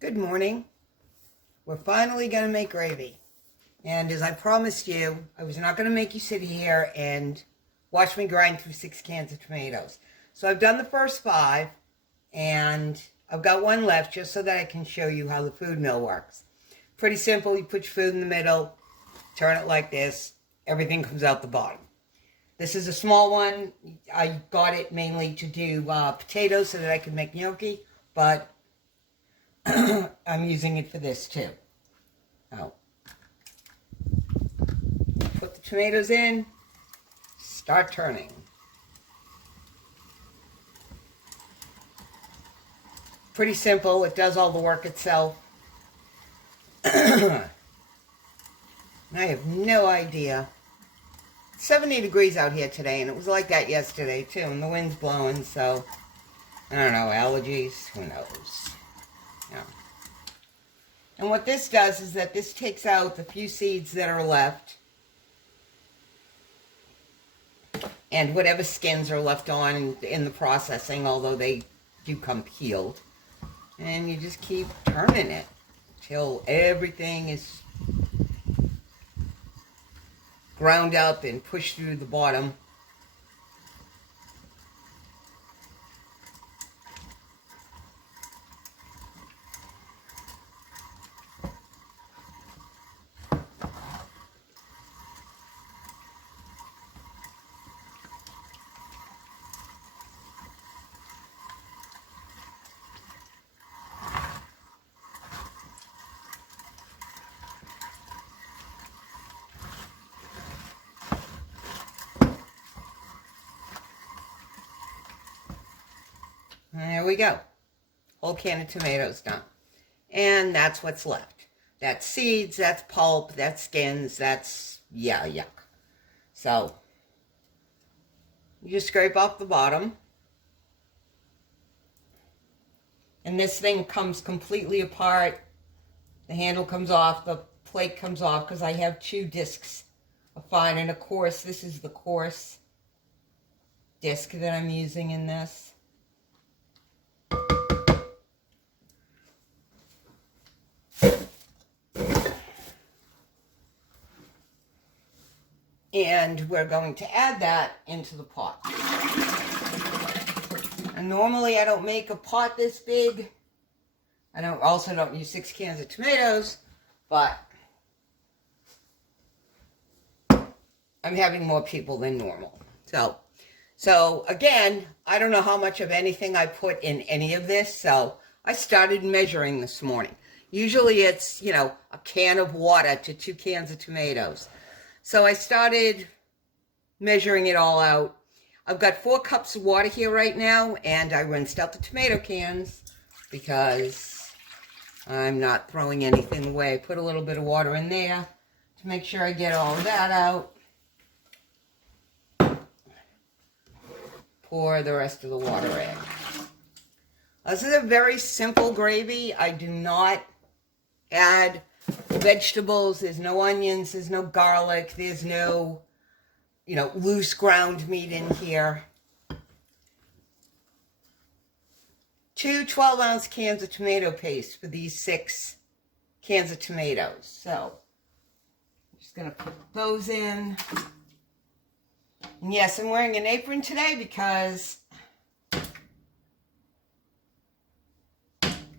Good morning. We're finally going to make gravy. And as I promised you, I was not going to make you sit here and watch me grind through 6 cans of tomatoes. So I've done the first 5, and I've got one left just so that I can show you how the food mill works. Pretty simple. You put your food in the middle, turn it like this, everything comes out the bottom. This is a small one. I got it mainly to do potatoes so that I could make gnocchi, but I'm using it for this too. Now, put the tomatoes in, start turning. Pretty simple, it does all the work itself. I have no idea. It's 70 degrees out here today, and it was like that yesterday too, and the wind's blowing, so I don't know, allergies, who knows. Yeah. And what this does is that this takes out the few seeds that are left and whatever skins are left on in the processing, although they do come peeled. And you just keep turning it till everything is ground up and pushed through the bottom. There we go. Whole can of tomatoes done. And that's what's left. That's seeds, that's pulp, that's skins, that's, yeah, yuck. So, you just scrape off the bottom. And this thing comes completely apart. The handle comes off, the plate comes off, because I have 2 discs of fine. And of course, this is the coarse disc that I'm using in this. And we're going to add that into the pot. And normally I don't make a pot this big. I also don't use 6 cans of tomatoes, but I'm having more people than normal. So again, I don't know how much of anything I put in any of this, so I started measuring this morning. Usually it's, a can of water to 2 cans of tomatoes. So I started measuring it all out. I've got 4 cups of water here right now, and I rinsed out the tomato cans because I'm not throwing anything away. Put a little bit of water in there to make sure I get all of that out. Pour the rest of the water in. This is a very simple gravy. I do not add vegetables. There's no onions, there's no garlic, there's no, loose ground meat in here. 2 12-ounce cans of tomato paste for these 6 cans of tomatoes. So, I'm just going to put those in. And yes, I'm wearing an apron today because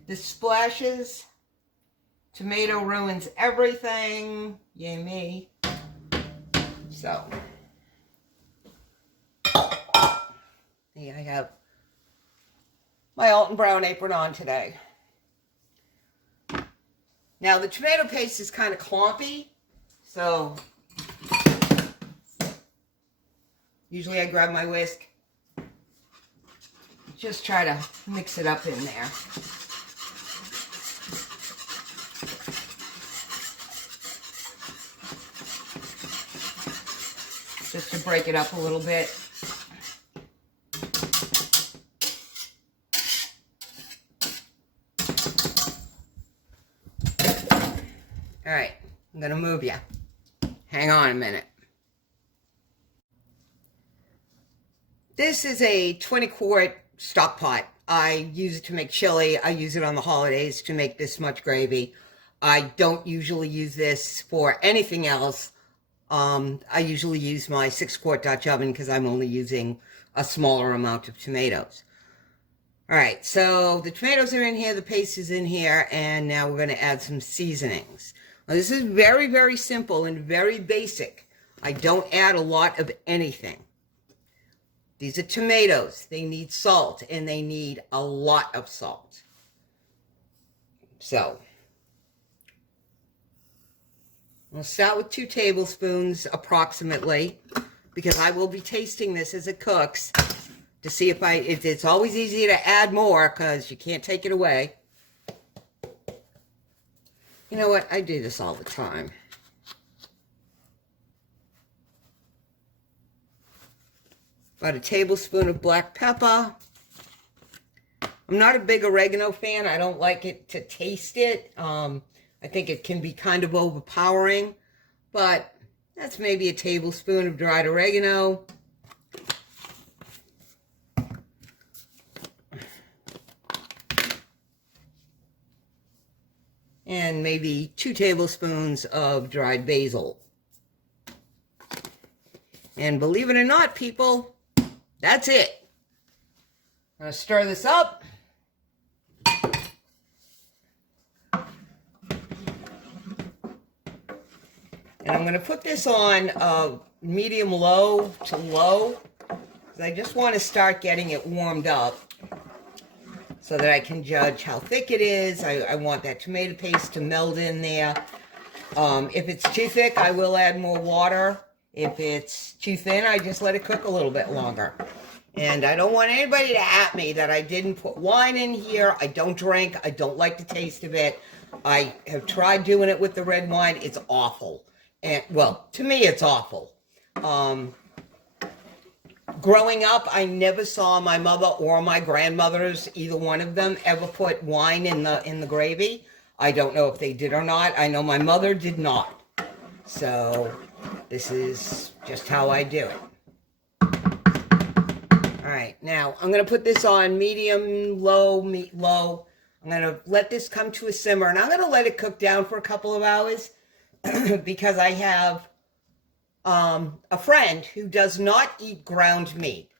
this splashes. Tomato ruins everything. Yay me. So, yeah, I have my Alton Brown apron on today. Now, the tomato paste is kind of clumpy, so usually I grab my whisk. Just try to mix it up in there. Just to break it up a little bit. All right, I'm gonna move you. Hang on a minute. This is a 20-quart stock pot. I use it to make chili. I use it on the holidays to make this much gravy. I don't usually use this for anything else. I usually use my 6-quart Dutch oven because I'm only using a smaller amount of tomatoes. All right, so the tomatoes are in here, the paste is in here, and now we're going to add some seasonings. Now, this is very, very simple and very basic. I don't add a lot of anything. These are tomatoes. They need salt, and they need a lot of salt. So, we'll start with 2 tablespoons approximately, because I will be tasting this as it cooks to see if it's always easy to add more because you can't take it away. You know what? I do this all the time. About a tablespoon of black pepper. I'm not a big oregano fan. I don't like it to taste it. I think it can be kind of overpowering, but that's maybe a tablespoon of dried oregano. And maybe 2 tablespoons of dried basil. And believe it or not, people, that's it. I'm going to stir this up. And I'm going to put this on medium-low to low. Because I just want to start getting it warmed up so that I can judge how thick it is. I want that tomato paste to meld in there. If it's too thick, I will add more water. If it's too thin, I just let it cook a little bit longer. And I don't want anybody to at me that I didn't put wine in here. I don't drink. I don't like the taste of it. I have tried doing it with the red wine. It's awful. And, well, to me, it's awful. Growing up, I never saw my mother or my grandmothers, either one of them, ever put wine in the gravy. I don't know if they did or not. I know my mother did not. So this is just how I do it. All right, now I'm going to put this on medium, low. I'm going to let this come to a simmer, and I'm going to let it cook down for a couple of hours because I have a friend who does not eat ground meat,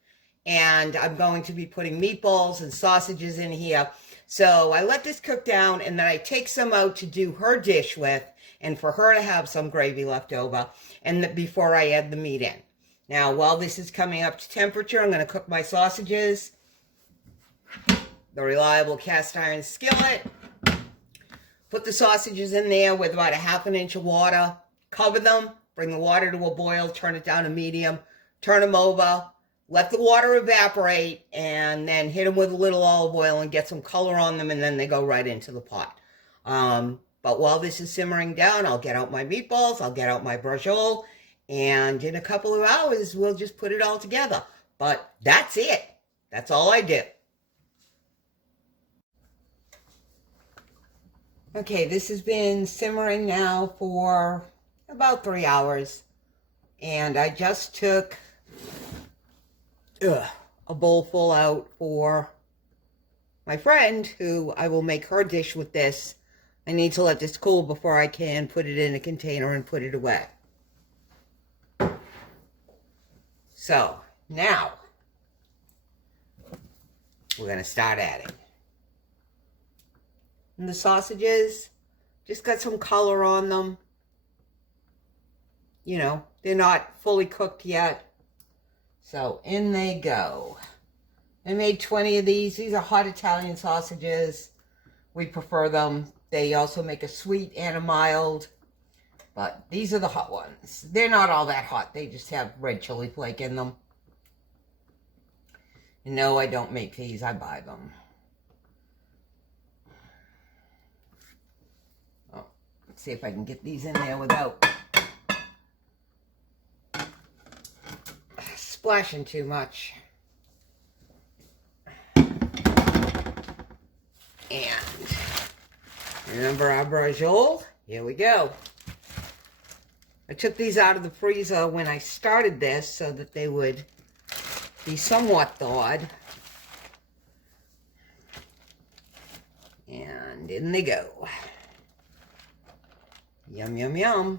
and I'm going to be putting meatballs and sausages in here. So I let this cook down, and then I take some out to do her dish with, and for her to have some gravy left over, and before I add the meat in. Now, while this is coming up to temperature, I'm going to cook my sausages. The reliable cast iron skillet. Put the sausages in there with about a ½ inch of water. Cover them. Bring the water to a boil, turn it down to medium, turn them over, let the water evaporate, and then hit them with a little olive oil and get some color on them, and then they go right into the pot. But while this is simmering down, I'll get out my meatballs, I'll get out my braciole, and in a couple of hours, we'll just put it all together. But that's it. That's all I do. Okay, this has been simmering now for about 3 hours, and I just took a bowl full out for my friend, who I will make her dish with this. I need to let this cool before I can put it in a container and put it away. So now we're going to start adding. And the sausages just got some color on them. You know, they're not fully cooked yet. So in they go. I made 20 of these. These are hot Italian sausages. We prefer them. They also make a sweet and a mild. But these are the hot ones. They're not all that hot. They just have red chili flake in them. And no, I don't make these. I buy them. Oh, let's see if I can get these in there without splashing too much. And remember our braciole? Here we go. I took these out of the freezer when I started this so that they would be somewhat thawed. in they go. Yum, yum, yum.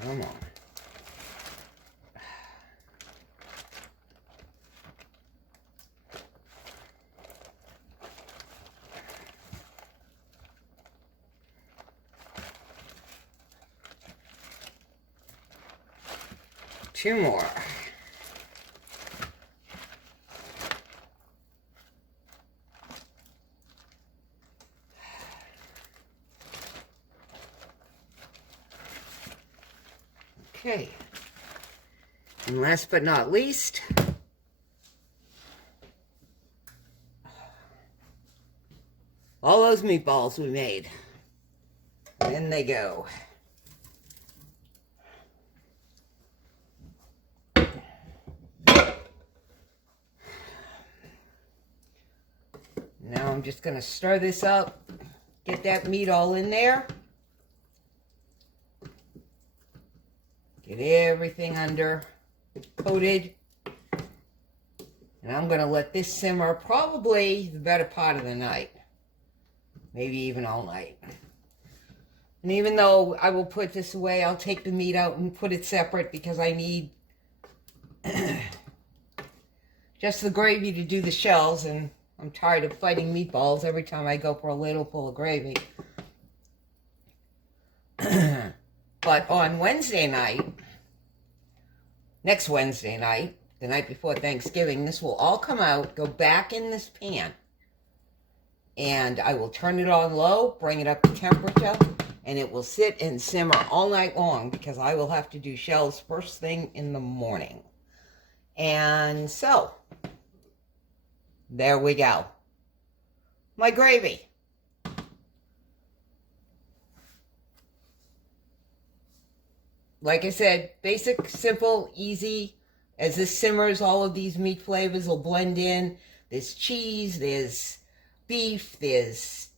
Come on. Two more. Okay. And last but not least, all those meatballs we made. In they go. Now I'm just going to stir this up, get that meat all in there. Get everything under coated. And I'm going to let this simmer probably the better part of the night. Maybe even all night. And even though I will put this away, I'll take the meat out and put it separate because I need just the gravy to do the shells, and I'm tired of fighting meatballs every time I go for a ladle full of gravy. But on Wednesday night, next Wednesday night, the night before Thanksgiving, this will all come out, go back in this pan, and I will turn it on low, bring it up to temperature, and it will sit and simmer all night long because I will have to do shells first thing in the morning. And so, there we go. My gravy. Like I said, basic, simple, easy. As this simmers, all of these meat flavors will blend in. There's cheese, there's beef, there's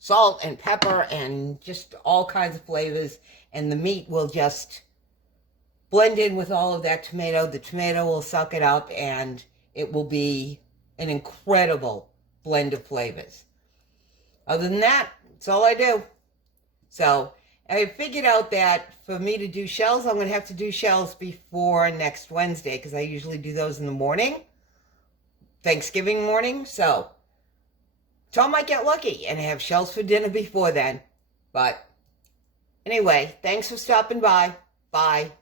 salt and pepper and just all kinds of flavors. And the meat will just blend in with all of that tomato. The tomato will suck it up and it will be an incredible blend of flavors. Other than that, that's all I do. So I figured out that for me to do shells, I'm going to have to do shells before next Wednesday because I usually do those in the morning, Thanksgiving morning. So I might get lucky and have shells for dinner before then. But anyway, thanks for stopping by. Bye.